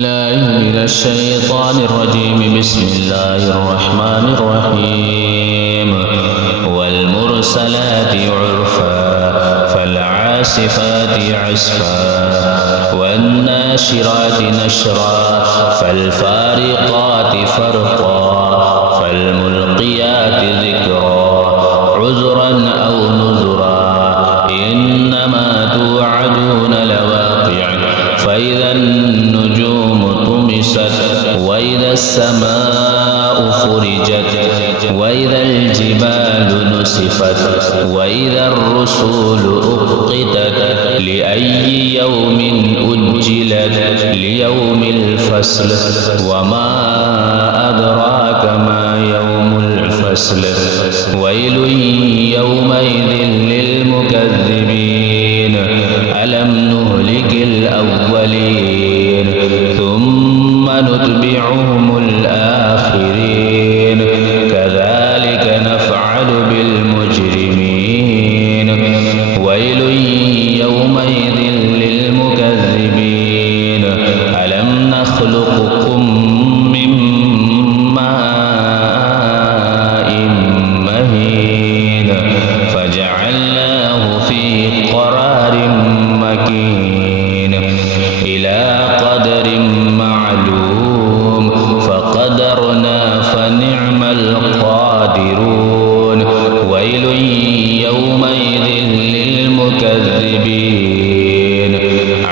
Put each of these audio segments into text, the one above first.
الله من الشيطان الرجيم. بسم الله الرحمن الرحيم. والمرسلات عرفا فالعاصفات عصفا والناشرات نشرا فالفارقات فرقا فالملقيات ذكرا عذرا أو نذرا إنما توعدون لواقع فإذا النجوم طمست وإذا السماء فرجت وإذا الجبال نسفت وإذا الرسل أقتت لأي يوم أجلت ليوم الفصل وما أدراك ما يوم الفصل ويل يومئذ للمكذبين ألم نهلك الأولين ثم نتبعهم الآخرين كذلك نفعل بالمجرمين ويل يومئذ للمكذبين ألم نخلقكم من ماء مهين فجعلناه في قرار مكين إلى قدر معلوم فقدرنا فنعم القادرون ويل يومئذ للمكذبين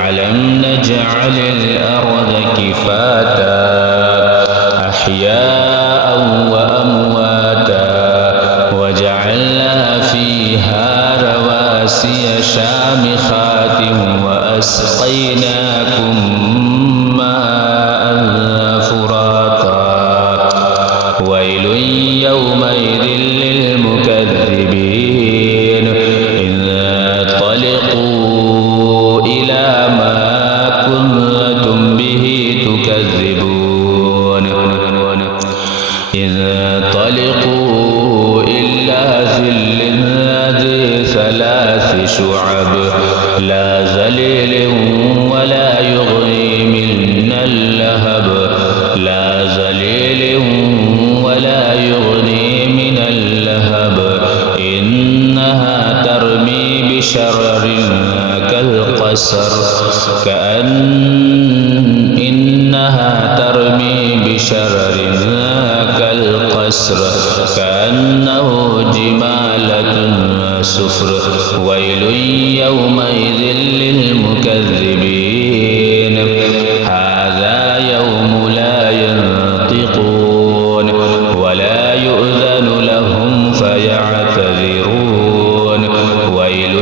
ألم نجعل الأرض كفاتا أحياء وأمواتا وجعلنا فيها رواسي شامخات وأسقيناكم ماء فراتا ويل يومئذ للمكذبين انطلقوا إلى ما كنتم به تكذبون انطلقوا إلى ظل ذي ثلاث شعب لا ظليل ولا يغني من اللهب لا ظليل ولا يغني من اللهب إنها ترمي بشرر كالقصر إنها ترمي بشرر كالقصر كأنه جمالة صفر ويل يومئذ للمكذبين هذا يوم لا ينطقون ولا يؤذن لهم فيعتذرون ويل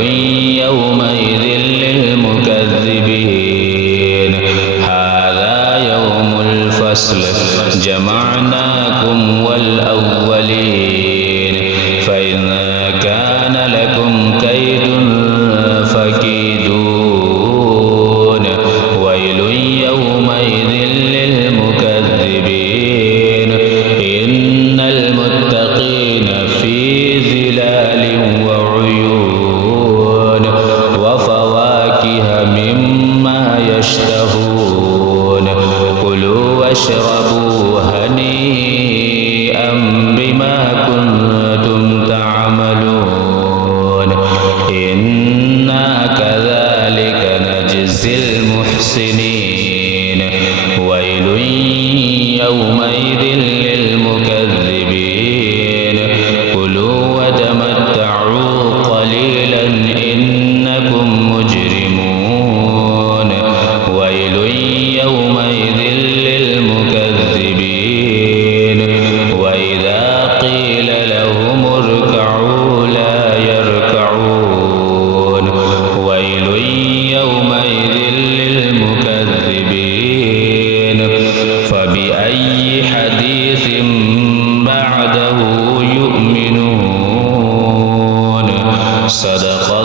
يومئذ للمكذبين هذا يوم الفصل جمعناكم والأولين فإن كان لكم كيد فكيدون ويل يومئذ للمكذبين إن المتقين في ظلال وعيون وفواكه مما يشتهون كلوا واشربوا هنيئا بما كنتم تعملون إنا كذلك نجزي المحسنين ويل يومئذ للمكذبين كلوا وتمتعوا قليلا إنكم مجرمون ويل يومئذ للمكذبين وإذا قيل لهم اركعوا لا يركعون ويل يومئذ للمكذبين فبأي حديث بعده يؤمنون صدق